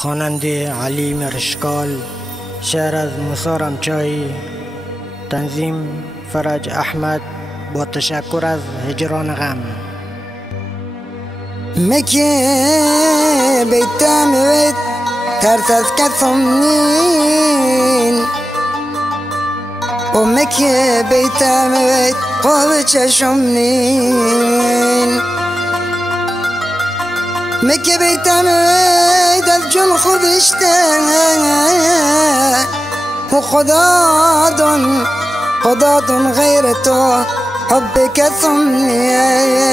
خواننده علی مرشکال. شعر از موسی رمچایی. تنظیم فرج احمد. با تشکر از هجران غم. مكي بيتام بيت ترتز كثمنين ومكي بيتام بيت قوبش شمنين مكي بيتام بيت أفجل خبشتان وخضاد غيرته حبك ثمنين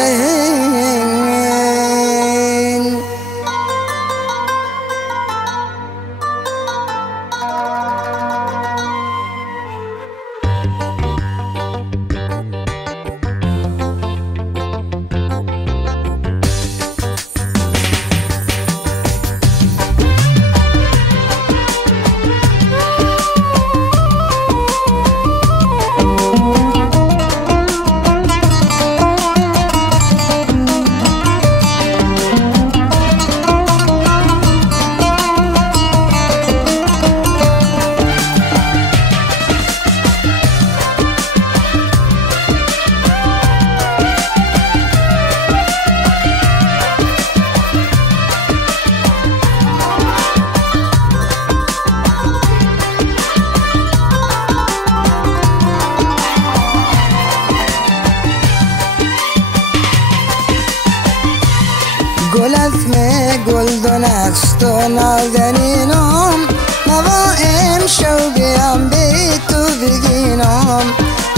قول اسمي قول دونست نازنينهم نظائم شوقي بيتو بقينهم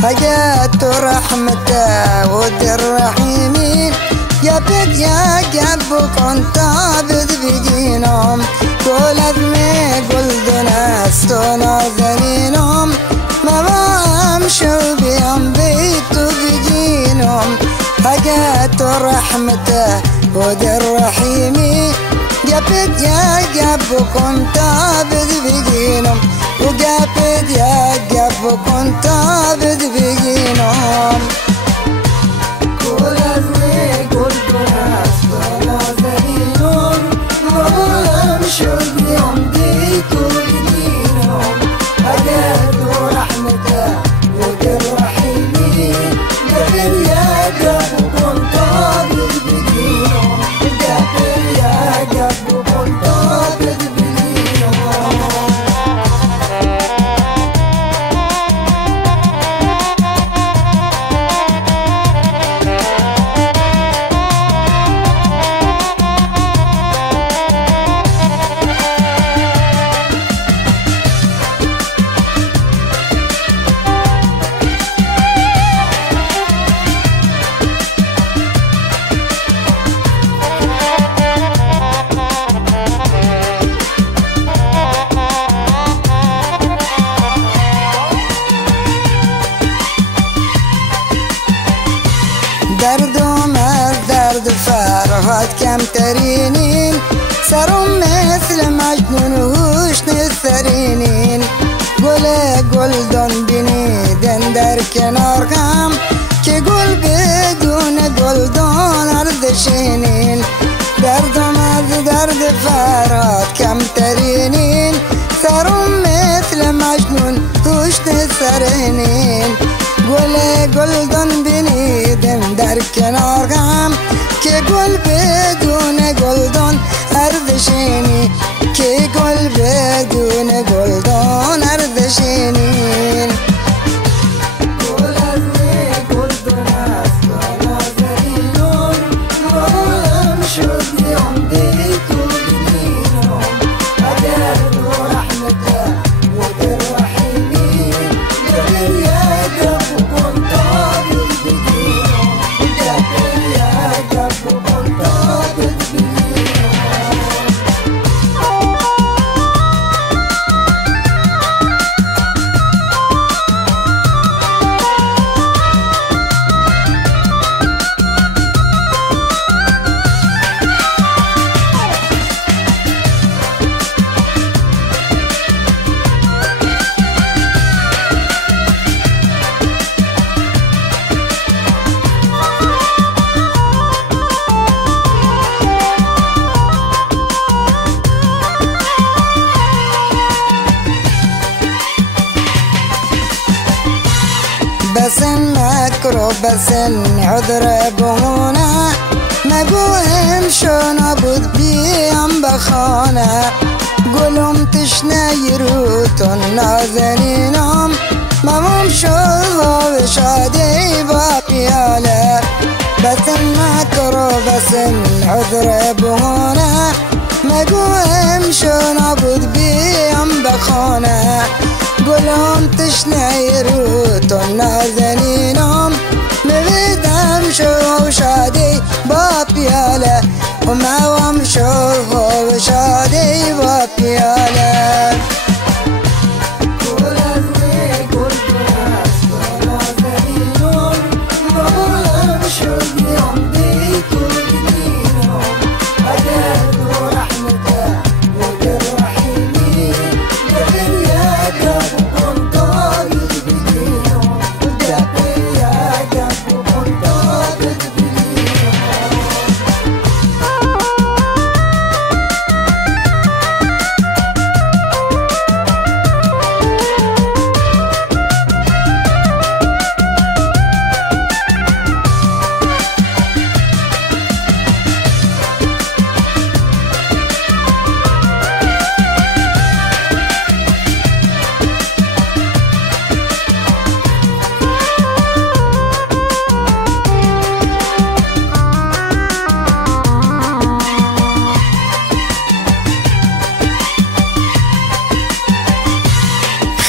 حاجات رحمته ود الرحيمين يا بيت يا قلب كنت عبد بقينهم قول اسمي قول دونست نازنينهم نظائم شوقي بيتو بقينهم حاجات رحمته ود الرحيمي قابد يا قابكم تابد بقينهم وقابد يا قابكم تابد بقينهم قول أزمي قول دوناس ولا زرينهم ولا مشوقيهم ديكو بقينهم حاجات ورحمته ود الرحيمي قابد يا قابكم تابد بقينهم درد ومر درد فرهاد كم ترينين سرهم مثل مجنون وشن الثرينين قول دون بني دن در کنار غم که گل بدون گل دون اردشینین درد ومر درد فرهاد كم ترينين سرهم مثل مجنون وشن الثرينين قول دون بني دن در کنار غم که گل بدون گلدان اردشینی که گل بدون گلدان اردشینین گل از گلدان است و نازنینم نورم شد نیام دیتو بینینم اگر و رحمته و در رحیمین در یادم بسن مكروب بسن عذر بهونا مقوهم شون أبود بيهم بخانة قولهم تشنا يروتون نازنينهم مموم شوه وشادي بابيالة بسن مكروب بسن عذر بهونا مقوهم شون أبود بيهم بخانة قولهم تشنا يروتون نازنينهم مبيدهم شوه وشادي بابيالة ومعهم شوه وشادي بابيالة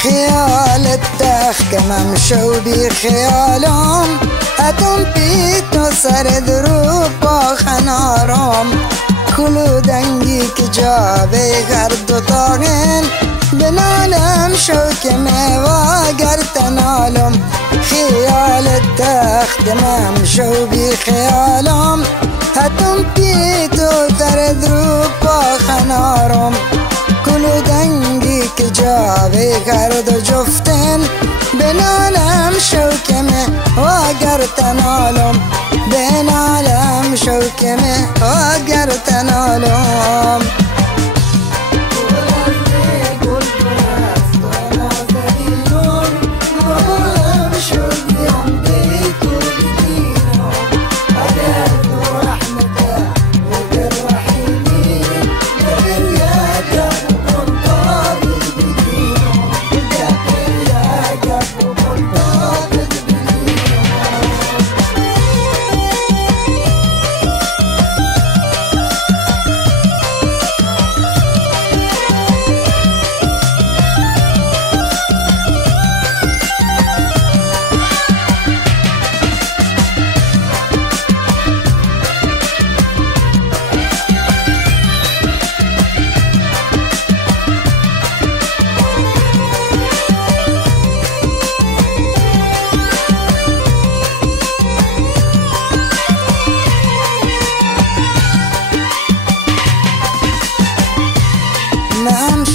خيال التخ كما مشوا بخيالهم أتم بيتو سر دروب خنارهم كلو دنگي كجابي غرد طاغن بنالم شوك مواقر تنالهم خيال التخ كما مشوا بخيالهم أتم بيتو سر دروب خنارهم كلو دنگي كجابي غرد جفتن بنالم شوكمه واقر تنالهم بنالم شوكمه واقر تنالهم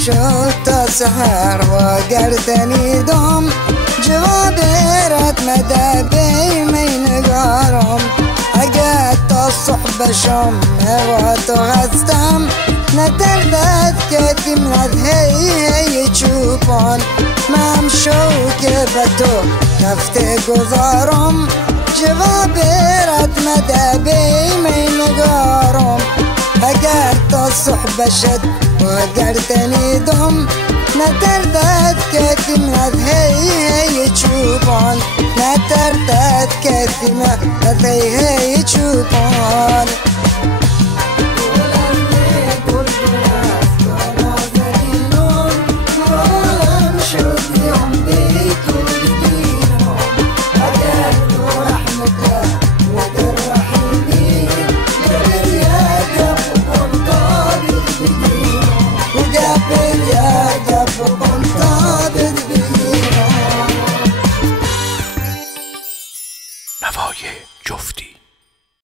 شوت سحر وقرتني دوم جوابيرات مدى بيمين قارم أقعدت الصحبة شم وتغزتم نتردد كيفي من هي تشوفون ما مشوا كيفتو نفتي قذارم جوابيرات مدى بيمين قارم أقعدت الصحبة شد وقرتني دم نتردد كيفي من هي تشوفون نتردد كيفي من هي تشوفون